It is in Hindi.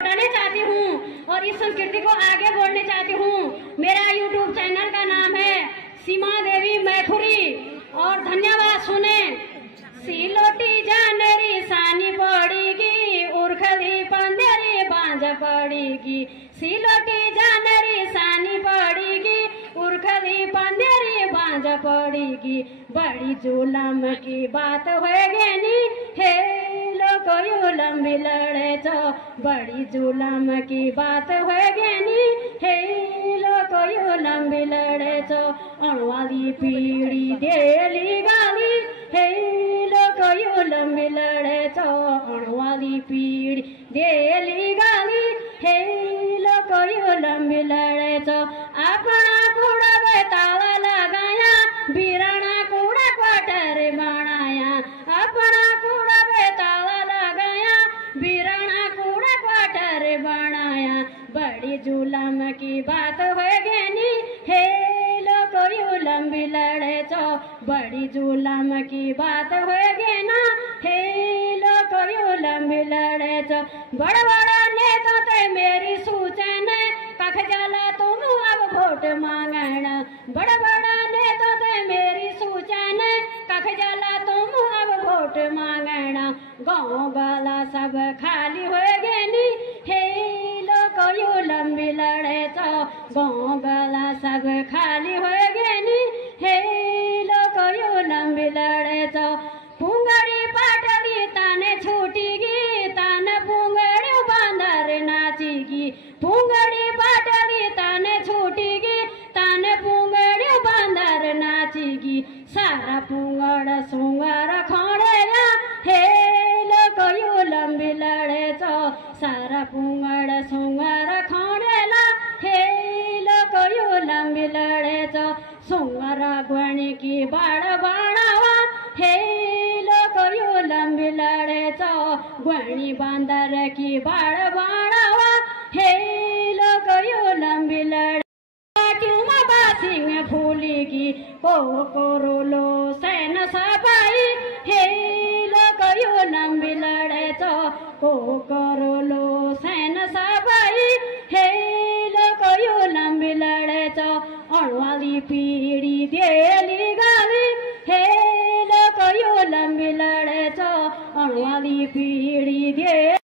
बताना चाहती हूँ और इस संस्कृति को आगे बढ़ने चाहती हूँ। मेरा यूट्यूब चैनल का नाम है सीमा देवी मैथुरी। और धन्यवाद। सुने। सिलोटी जानरी सानी पड़ेगी, उर्खली पंदेरी बांझ पड़ेगी। सिलोटी जानरी सानी पड़ेगी, उर्खली पंदेरी बांझ पड़ेगी। बड़ी जुलम की बात होगी नी हे लोग यो लंबी लड़े चो। बड़ी जुलम की बात होगी नी हे लोग यो लंबी लड़े चो। अणवाली पीढ़ी देली गाली हे लोग यो लंबी लड़े चो। अणवाली पीढ़ी देली गाली हे लोग यो लंबी लड़े चो। अपना कूड़ा बेताला लगाया, बीराना कूड़ा क्वार्टर बनाया। अपना कूड़ा बेताला लगाया, बीराना कूड़ा क्वार्टर बनाया। बड़ी जुलम की बात होगी नी हे लोग यो लंबी लड़े चो। बड़ी जुलम की बात होगी ना हे लोग यो लंबी लड़े चो। बड़ा बड़ा नेता ते मेरी सूचन कख जाला तुम अब वोट मांगण। बड़ा बड़ा नेता ते मेरी सूचन कख जाला तुम अब वोट मांगण। गाँव वाला सब खाली हो गए नी हे लोग यो लंबी लड़े चो। गाँव वाला सब खाली हो गए नी हे लोग यो लंबी लड़े चो। पुंगड़ी पाटली ताने छूटीगी, तान पुंगड़ी बांदर नाचीगी। पुंगड़ी पाटली ताने छूटीगी, तान पुंगड़ी बांदर नाचीगी। सारा पुंगड़ सुंगर खोड़ेला हे लोग यो लंबी लड़े चो। सारा पुंगड़ सुंगर खोड़ेला हे लोग यो लंबी लड़े चो। सुंगर गुण की बाड़ बाणावा हे लोग यो लंबी लड़े चो। गुणी बांदर की बाड़ बाणावा हे लोग यो लंबी लड़े। सिंह फूलेगी कोरोलो सैन सपाई हे लोग यो लंबी लड़े चो। कोरोलो सैन सपाई हे लोग यो लंबी लड़े चो। अणवाली पीढ़ी देली गाली हे लोग यो लंबी लड़े चो। अणवाली पीढ़ी दे